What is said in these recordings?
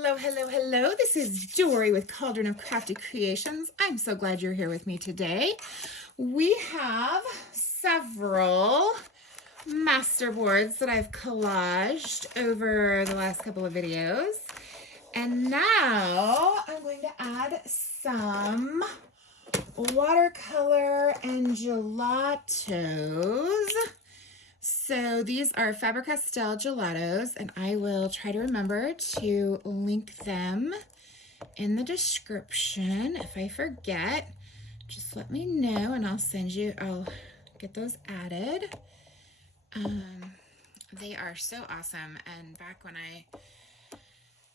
Hello, hello, hello. This is Dory with Cauldron of Crafty Creations. I'm so glad you're here with me today. We have several masterboards that I've collaged over the last couple of videos. And now I'm going to add some watercolor and gelatos. So these are Faber-Castell gelatos, and I will try to remember to link them in the description. If I forget, just let me know and I'll get those added. They are so awesome, and back when I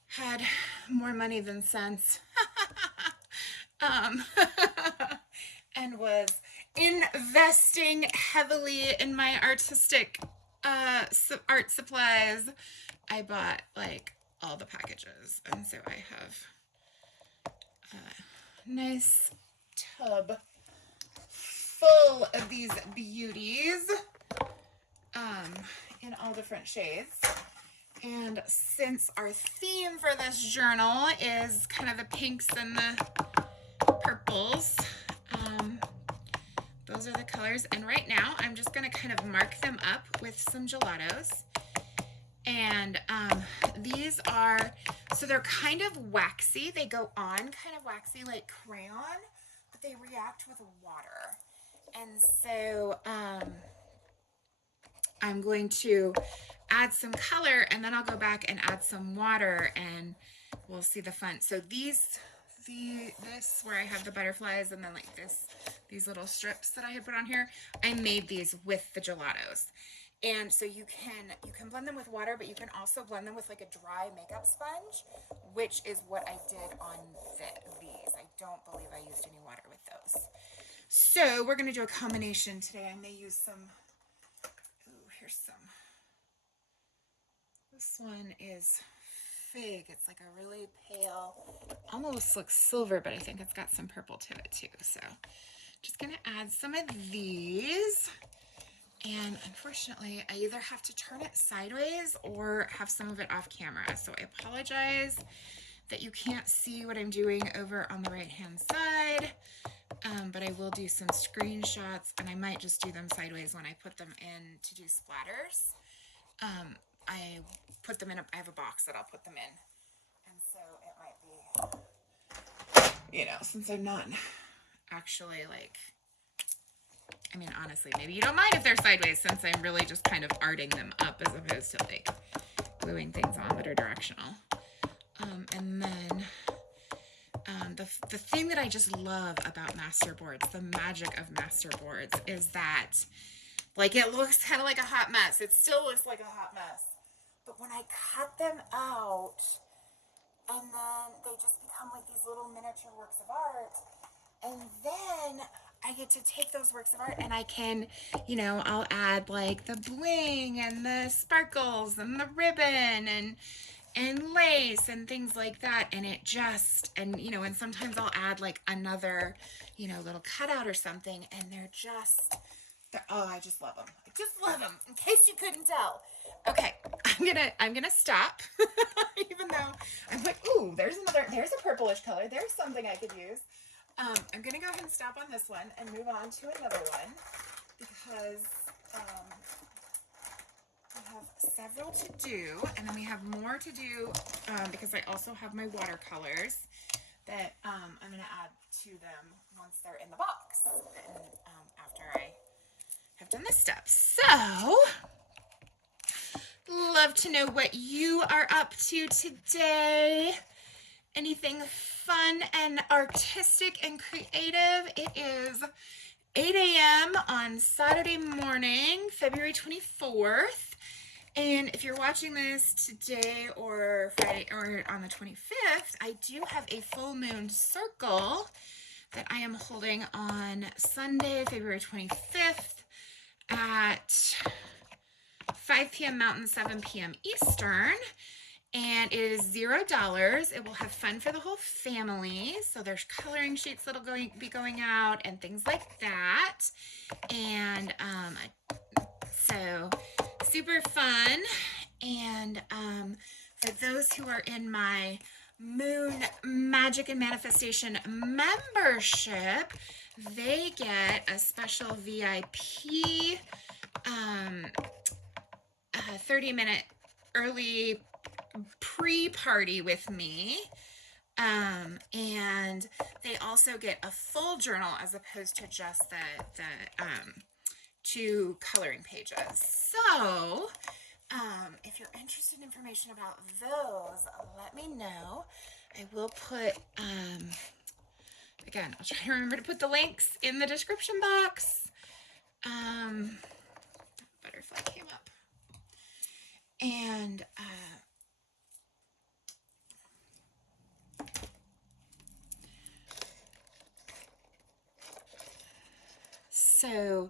had more money than sense and was investing heavily in my artistic art supplies, I bought like all the packages, and so I have a nice tub full of these beauties in all different shades. And since our theme for this journal is kind of the pinks and the purples, those are the colors. And right now I'm just going to kind of mark them up with some gelatos. And these are, so they're kind of waxy. They go on kind of waxy like crayon, but they react with water. And so I'm going to add some color, and then I'll go back and add some water, and we'll see the fun. So this where I have the butterflies and then like these little strips that I had put on here, I made these with the gelatos. And so you can blend them with water, but you can also blend them with like a dry makeup sponge, which is what I did on these. I don't believe I used any water with those. So we're going to do a combination today. I may use some, here's some. This one is fig. It's like a really pale, almost looks silver, but I think it's got some purple to it too. So just going to add some of these. And unfortunately, I either have to turn it sideways or have some of it off camera. So I apologize that you can't see what I'm doing over on the right-hand side. But I will do some screenshots, and I might just do them sideways when I put them in to do splatters. I put them in, I have a box that I'll put them in. And so it might be, since I'm not actually like, I mean, honestly, maybe you don't mind if they're sideways, since I'm really just kind of arting them up as opposed to like gluing things on that are directional. And then the thing that I just love about Masterboards, the magic of Masterboards, is that like it looks kind of like a hot mess. It still looks like a hot mess. But when I cut them out, and then they just become like these little miniature works of art, and then I get to take those works of art and I can, I'll add like the bling and the sparkles and the ribbon and lace and things like that. And it just, and sometimes I'll add like another, little cutout or something, and I just love them. I just love them, in case you couldn't tell. Okay, I'm gonna stop, even though I'm like, ooh, there's a purplish color. There's something I could use. I'm gonna go ahead and stop on this one and move on to another one, because we have several to do, and then we have more to do because I also have my watercolors that I'm gonna add to them once they're in the box, and after I have done this step. So love to know what you are up to today. Anything fun and artistic and creative. It is 8 a.m. on Saturday morning, February 24th. And if you're watching this today or Friday or on the 25th, I do have a full moon circle that I am holding on Sunday, February 25th at 5 p.m. Mountain, 7 p.m. Eastern. And it is $0. It will have fun for the whole family. So there's coloring sheets that'll be going out and things like that. And so super fun. And those who are in my Moon Magic and Manifestation membership, they get a special VIP 30-minute early pre-party with me. And they also get a full journal as opposed to just the 2 coloring pages. So if you're interested in information about those, let me know. I will put, again, I'll try to remember to put the links in the description box. Butterfly came up. And, so,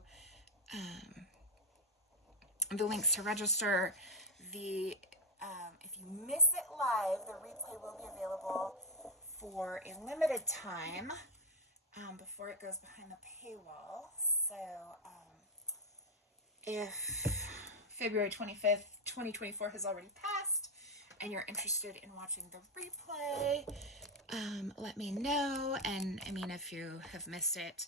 the links to register, if you miss it live, the replay will be available for a limited time before it goes behind the paywall. So if February 25th, 2024 has already passed and you're interested in watching the replay, let me know. And I mean, if you have missed it,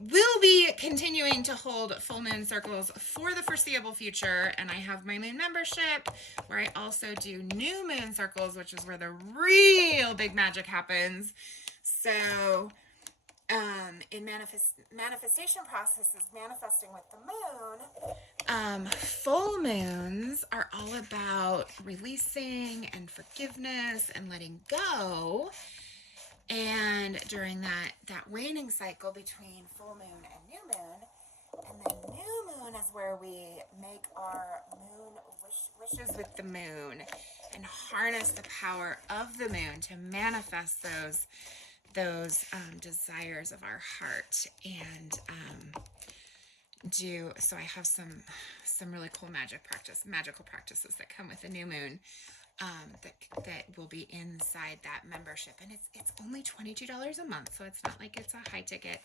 will be continuing to hold full moon circles for the foreseeable future, and I have my moon membership where I also do new moon circles, which is where the real big magic happens. So in manifestation processes, manifesting with the moon, full moons are all about releasing and forgiveness and letting go. And during that waning cycle between full moon and new moon, and then new moon is where we make our moon wishes with the moon and harness the power of the moon to manifest those desires of our heart. And so I have some really cool magical practices that come with the new moon. That will be inside that membership, and it's only $22 a month, so it's not like it's a high ticket.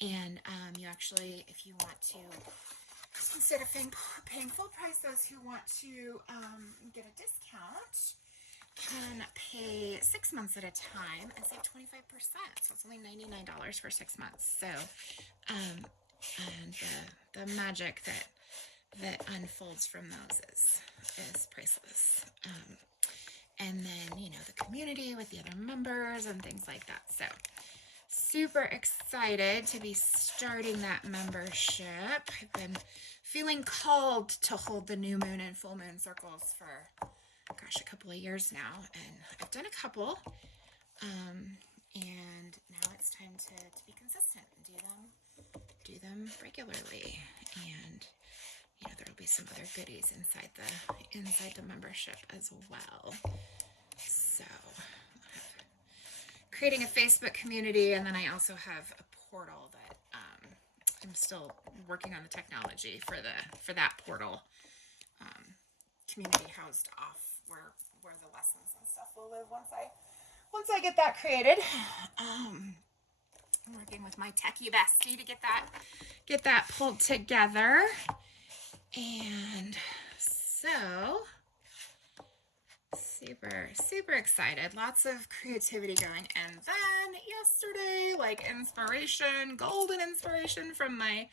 And you actually, if you want to, instead of paying full price, those who want to get a discount can pay 6 months at a time and save 25%. So it's only $99 for 6 months. So and the magic that unfolds from those is priceless. And then, the community with the other members and things like that. So super excited to be starting that membership. I've been feeling called to hold the new moon and full moon circles for, a couple of years now. And I've done a couple. And now it's time to be consistent and do them regularly. And there'll be some other goodies inside the membership as well. So creating a Facebook community, and then I also have a portal that I'm still working on the technology for that portal. Community housed off where the lessons and stuff will live once I get that created. I'm working with my techie bestie to get that pulled together. And so super excited. Lots of creativity going. And then yesterday, golden inspiration from my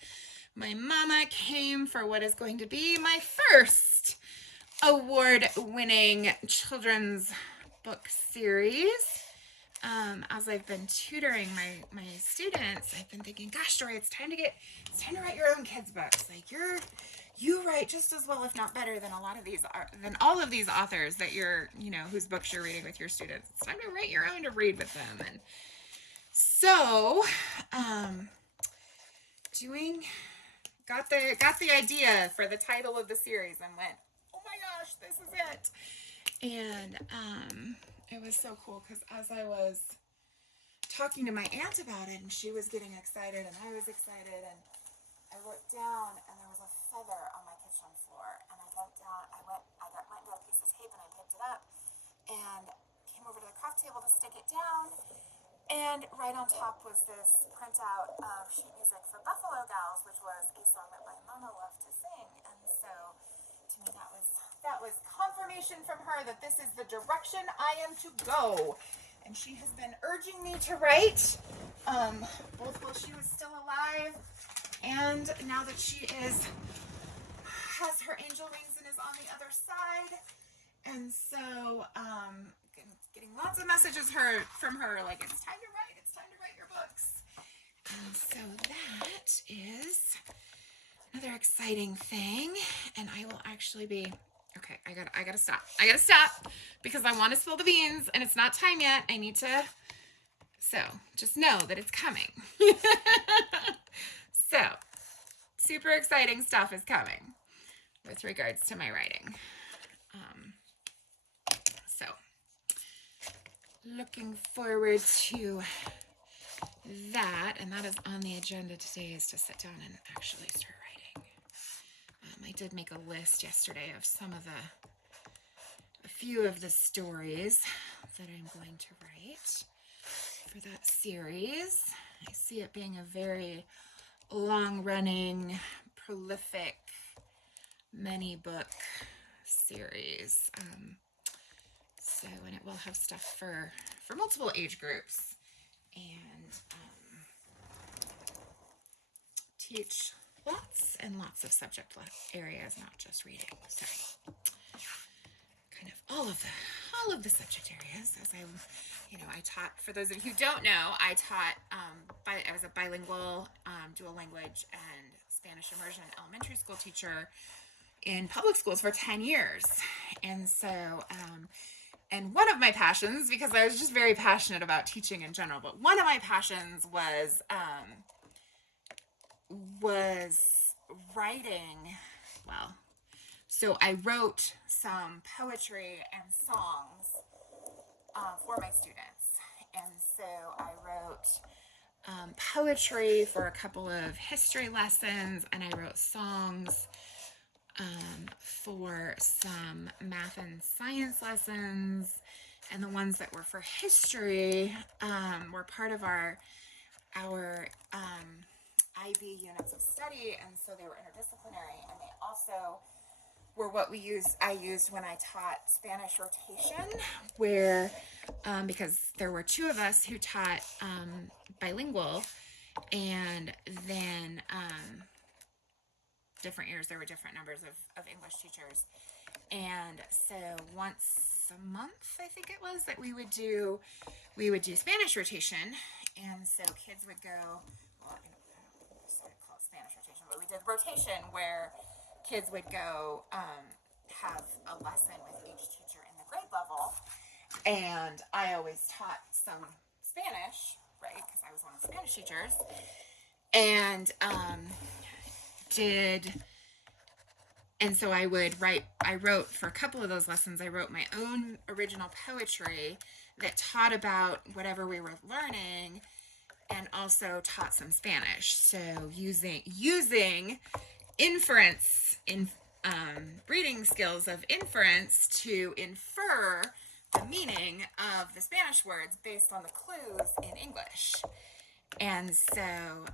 mama came for what is going to be my first award-winning children's book series. As I've been tutoring my students, I've been thinking, gosh, Dory, it's time to write your own kids' books. Like you write just as well, if not better, than all of these authors that you're, whose books you're reading with your students. It's time to write your own to read with them. And so, got the idea for the title of the series and went, oh my gosh, this is it. And it was so cool because as I was talking to my aunt about it, and she was getting excited and I was excited, and I wrote down, and there was a feather on my kitchen floor, and I got a piece of tape and I picked it up and came over to the craft table to stick it down, and right on top was this printout of sheet music for Buffalo Gals, which was a song that my mama loved to sing. And so to me that that was confirmation from her that this is the direction I am to go. And she has been urging me to write, both while she was still alive and now that she has her angel wings and is on the other side. And so, getting lots of messages from her, like, it's time to write your books. And so that is another exciting thing. And I will actually be, okay, I gotta stop because I want to spill the beans and it's not time yet. I need to, so just know that it's coming. So, super exciting stuff is coming with regards to my writing. So, looking forward to that, and that is on the agenda today, is to sit down and actually start writing. I did make a list yesterday of a few of the stories that I'm going to write for that series. I see it being a very long-running, prolific, many-book series. And it will have stuff for multiple age groups and teach lots and lots of subject areas, not just reading. So kind of all of the subject areas. As I taught, for those of you who don't know, I taught, I was a bilingual dual language and Spanish immersion elementary school teacher in public schools for 10 years. And so, and one of my passions, because I was just very passionate about teaching in general, but one of my passions was writing. Well, so I wrote some poetry and songs for my students. And so I wrote poetry for a couple of history lessons, and I wrote songs for some math and science lessons, and the ones that were for history were part of our IB units of study, and so they were interdisciplinary, and they also were what I used when I taught Spanish rotation, where because there were two of us who taught bilingual, and then different years there were different numbers of English teachers, and so once a month I think it was that we would do Spanish rotation, and so kids would go, well, I don't decide to call it Spanish rotation, but we did rotation where kids would go have a lesson with each teacher in the grade level, and I always taught some Spanish, right, because I was one of the Spanish teachers, and so I wrote for a couple of those lessons, I wrote my own original poetry that taught about whatever we were learning, and also taught some Spanish. So using inference in reading skills of inference to infer the meaning of the Spanish words based on the clues in English. And so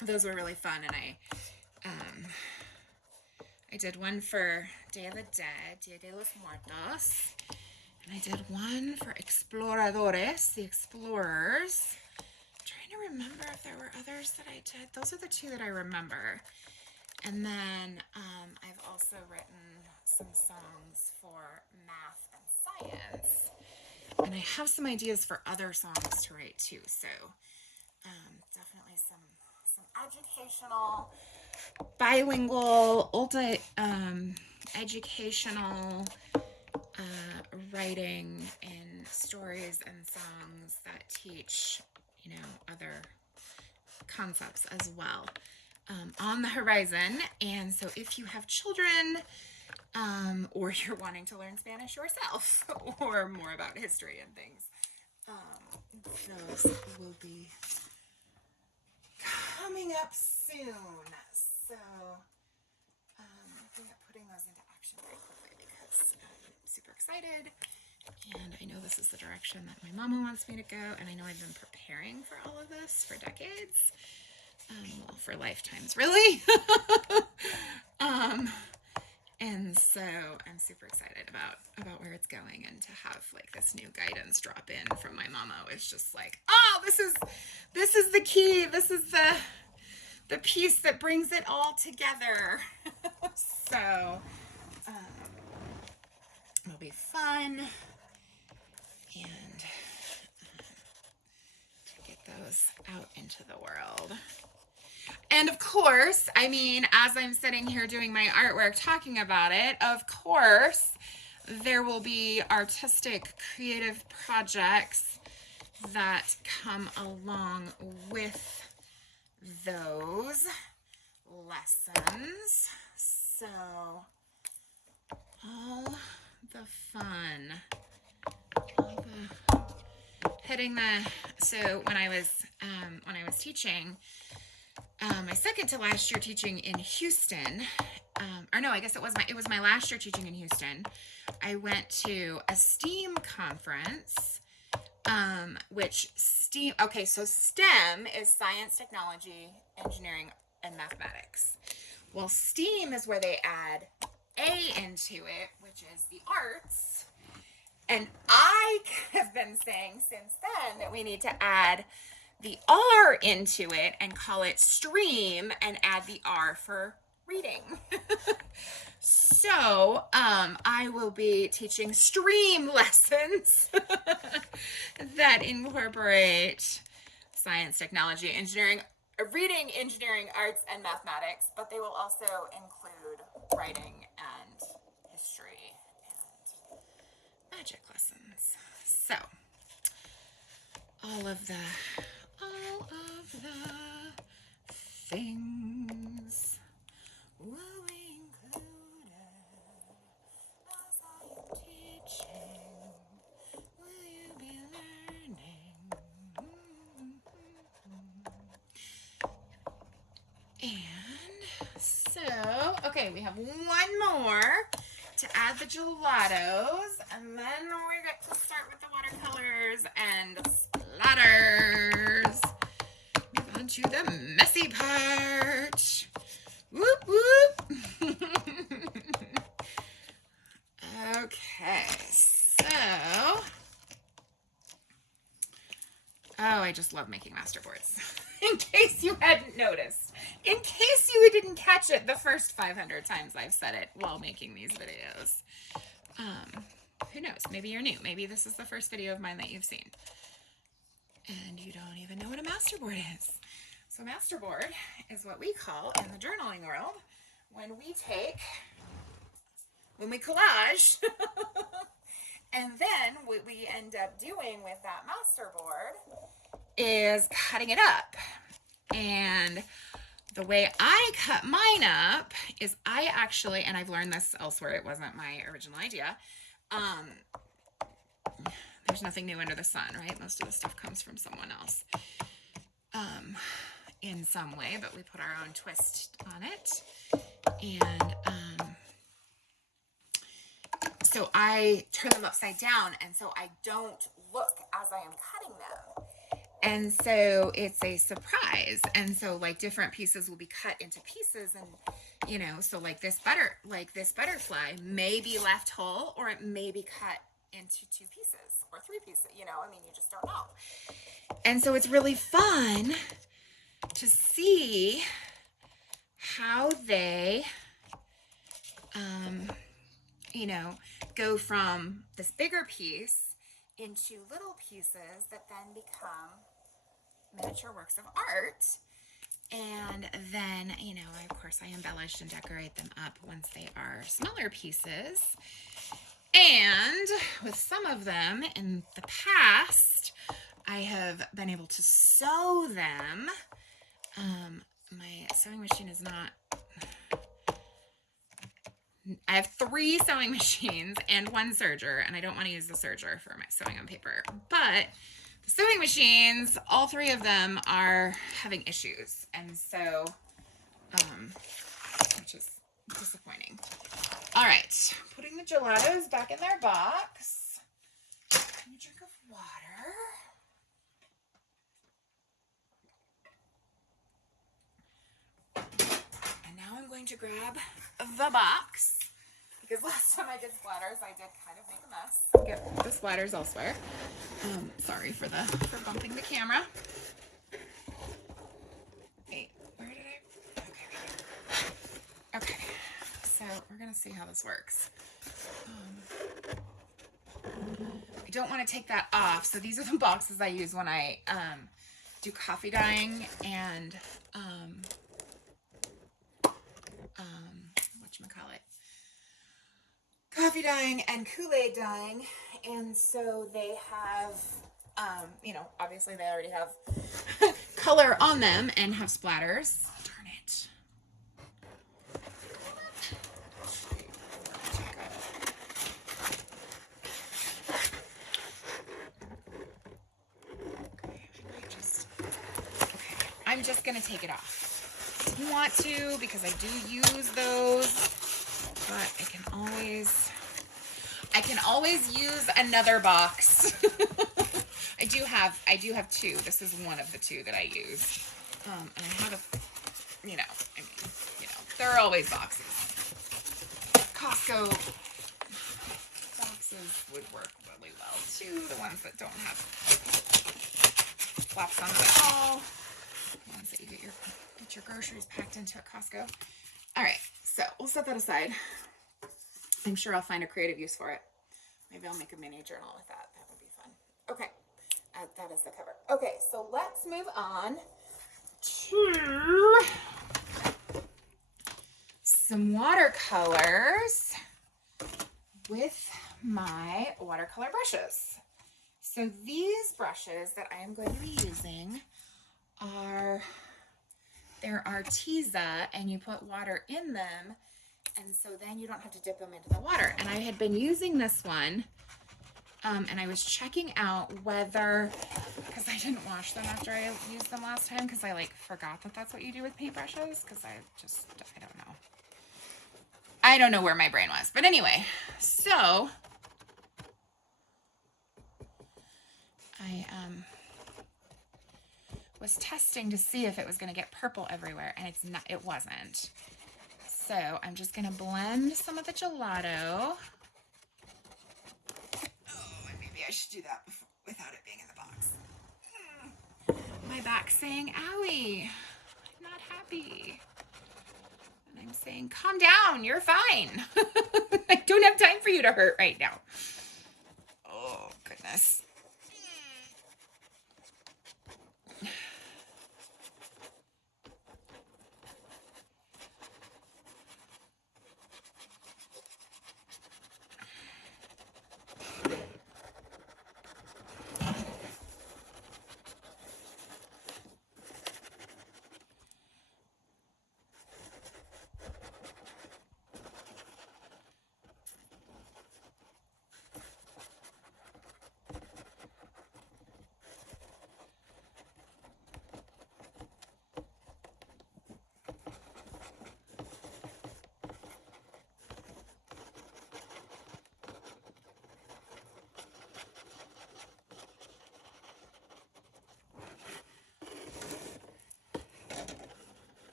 those were really fun, and I did one for Day of the Dead, Dia de los Muertos, and I did one for Exploradores, the explorers. I'm trying to remember if there were others that I did. Those are the two that I remember. And then I've also written some songs for math and science, and I have some ideas for other songs to write too. So definitely some educational, bilingual, educational writing and stories and songs that teach, other concepts as well on the horizon. And so if you have children, or you're wanting to learn Spanish yourself, or more about history and things, those will be coming up soon. So looking at putting those into action very quickly because I'm super excited, and I know this is the direction that my mama wants me to go, and I know I've been preparing for all of this for decades, well, for lifetimes really. And so I'm super excited about where it's going, and to have like this new guidance drop in from my mama is just like, oh, this is the key. This is the piece that brings it all together. So it'll be fun, and to get those out into the world. And of course, I mean, as I'm sitting here doing my artwork talking about it, of course, there will be artistic, creative projects that come along with those lessons. So, all the fun, all the hitting the, so when I was teaching, my second to last year teaching in Houston, or no, I guess it was my last year teaching in Houston. I went to a STEAM conference, so STEM is science, technology, engineering, and mathematics. Well, STEAM is where they add A into it, which is the arts. And I have been saying since then that we need to add the R into it and call it stream, and add the R for reading. So I will be teaching stream lessons that incorporate science, technology, engineering, reading, engineering, arts, and mathematics, but they will also include writing and history and magic lessons. So all of the things will be included as I am teaching. Will you be learning? And so, okay, we have one more to add the gelatos, and then we get to start with the watercolors and splatters. Move on to the messy part. Whoop, whoop. Okay, so, I just love making masterboards. In case you hadn't noticed. In case you didn't catch it the first 500 times I've said it while making these videos. Who knows? Maybe you're new. Maybe this is the first video of mine that you've seen. And you don't even know what a masterboard is. So masterboard is what we call in the journaling world when we collage, and then what we end up doing with that masterboard is cutting it up. And the way I cut mine up is I actually, and I've learned this elsewhere, it wasn't my original idea, there's nothing new under the sun, right? Most of the stuff comes from someone else in some way, but we put our own twist on it. And so I turn them upside down, and so I don't look as I am cutting them. And so it's a surprise. And so like different pieces will be cut into pieces, and you know, so like this butterfly may be left whole, or it may be cut into 2 pieces or 3 pieces, you know, I mean, you just don't know. And so it's really fun to see how they, you know, go from this bigger piece into little pieces that then become miniature works of art. And then, you know, of course I embellish and decorate them up once they are smaller pieces. And with some of them in the past, I have been able to sew them. My sewing machine is not, I have 3 sewing machines and 1 serger, and I don't want to use the serger for my sewing on paper, but the sewing machines, all 3 of them are having issues, and so, which is disappointing. All right, putting the gelatos back in their box. Having a drink of water. And now I'm going to grab the box because last time I did splatters, I did kind of make a mess. Get the splatters elsewhere. Sorry for bumping the camera. Wait, where did I? Okay, so we're gonna see how this works. I don't want to take that off. So these are the boxes I use when I do coffee dyeing and whatchamacallit, coffee dyeing and Kool-Aid dyeing. And so they have, you know, obviously they already have color on them and have splatters. Darn it. I'm just going to take it off. I don't want to because I do use those, but I can always use another box. I do have two. This is one of the two that I use. And I have there are always boxes. Costco boxes would work really well too. The ones that don't have flaps on them at all. The ones that you get your groceries packed into at Costco. All right, so we'll set that aside. I'm sure I'll find a creative use for it. Maybe I'll make a mini journal with that. That would be fun. Okay, that is the cover. Okay, so let's move on to some watercolors with my watercolor brushes. So these brushes that I am going to be using they're Arteza, and you put water in them, and so then you don't have to dip them into the water. And I had been using this one, and I was checking out whether, because I didn't wash them after I used them last time, because I forgot that that's what you do with paintbrushes, because I don't know. I don't know where my brain was. But anyway, so I was testing to see if it was going to get purple everywhere, and it wasn't. So I'm just going to blend some of the gelato. Oh, and maybe I should do that without it being in the box. My back's saying, owie, I'm not happy. And I'm saying, calm down, you're fine. I don't have time for you to hurt right now. Oh, goodness.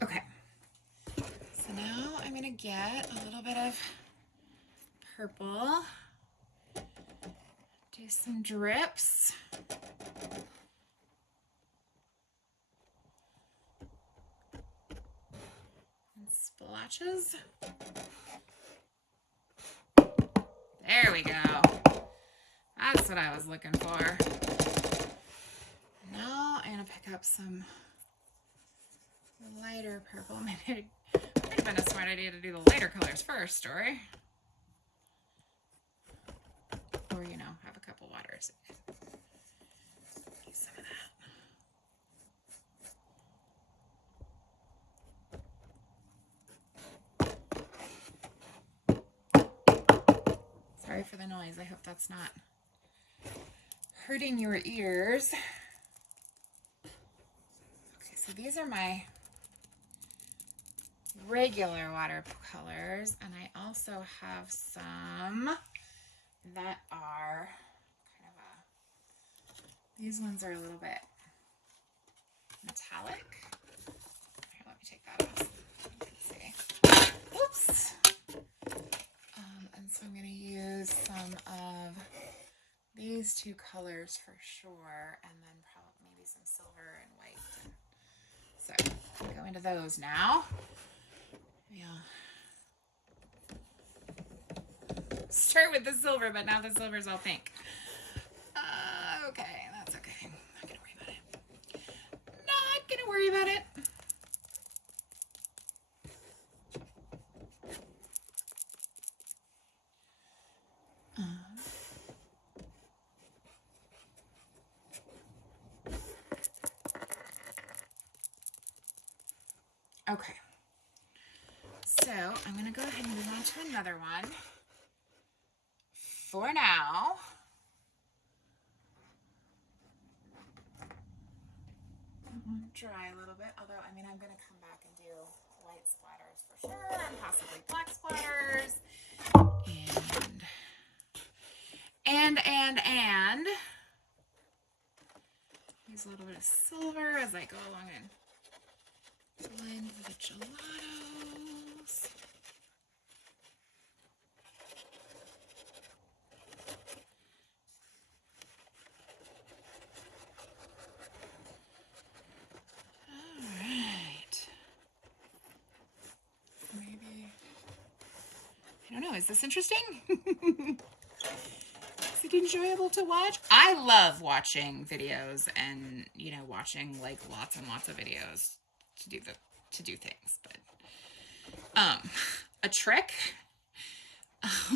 Okay, so now I'm going to get a little bit of purple, do some drips, and splotches. There we go. That's what I was looking for. Now I'm going to pick up some lighter purple. Maybe it might have been a smart idea to do the lighter colors first, or have a couple waters. Use some of that. Sorry for the noise. I hope that's not hurting your ears. Okay, so these are my regular watercolors, and I also have some that are kind of these ones are a little bit metallic. Here, let me take that off. You can see. Oops. And so I'm going to use some of these two colors for sure, and then probably maybe some silver and white. So I'll go into those now. Yeah. Start with the silver, but now the silver's all pink. Okay, that's okay. Not gonna worry about it. Not gonna worry about it. Okay. So I'm gonna go ahead and move on to another one. For now, dry a little bit, although I mean I'm gonna come back and do light splatters for sure, and possibly black splatters, and use a little bit of silver as I go along and blend the gelatos. I don't know, is this interesting? Is it enjoyable to watch? I love watching videos and, you know, watching like lots and lots of videos to do things. But a trick,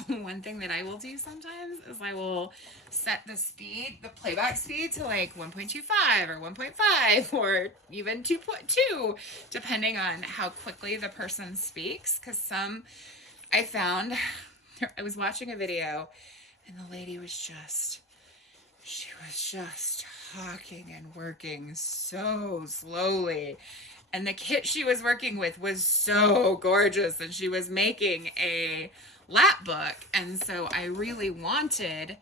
one thing that I will do sometimes is I will set the playback speed to like 1.25 or 1.5 or even 2.2, depending on how quickly the person speaks. Because I found, I was watching a video and the lady was just talking and working so slowly. And the kit she was working with was so gorgeous, and she was making a lap book. And so I really wanted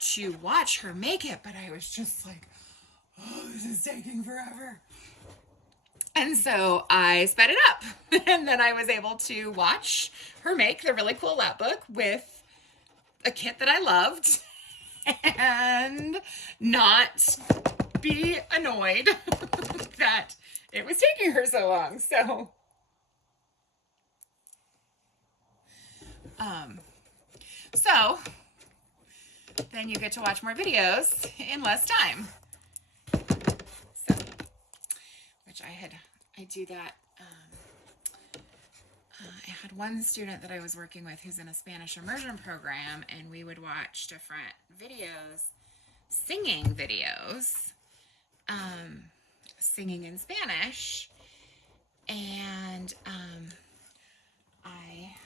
to watch her make it, but I was just like, oh, this is taking forever. And so I sped it up, and then I was able to watch her make the really cool lap book with a kit that I loved and not be annoyed that it was taking her so long. So then you get to watch more videos in less time. So, which I do that. I had one student that I was working with who's in a Spanish immersion program, and we would watch different videos, singing videos, singing in Spanish, and I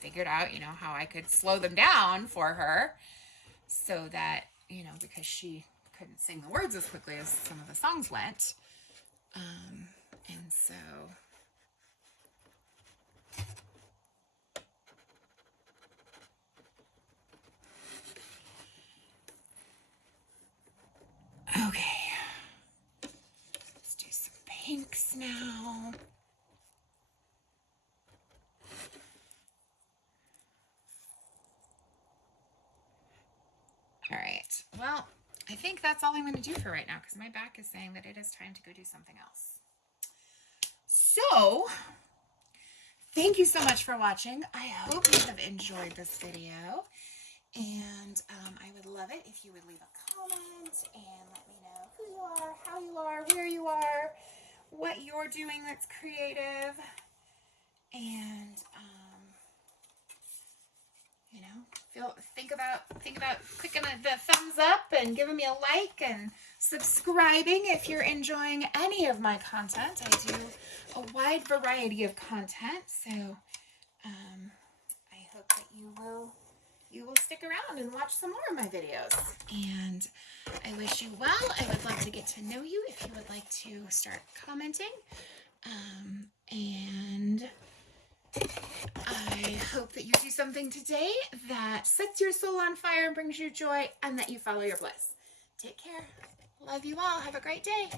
figured out, you know, how I could slow them down for her so that, you know, because she couldn't sing the words as quickly as some of the songs went. And so okay, let's do some pinks now. All right, well, I think that's all I'm going to do for right now because my back is saying that it is time to go do something else. So, thank you so much for watching. I hope you have enjoyed this video. And I would love it if you would leave a comment and let me know who you are, how you are, where you are, what you're doing that's creative. And, you know, think about clicking the thumbs up and giving me a like and subscribing if you're enjoying any of my content. I do a wide variety of content, so I hope that you will stick around and watch some more of my videos. And I wish you well. I would love to get to know you if you would like to start commenting. And I hope that you do something today that sets your soul on fire and brings you joy, and that you follow your bliss. Take care. Love you all. Have a great day.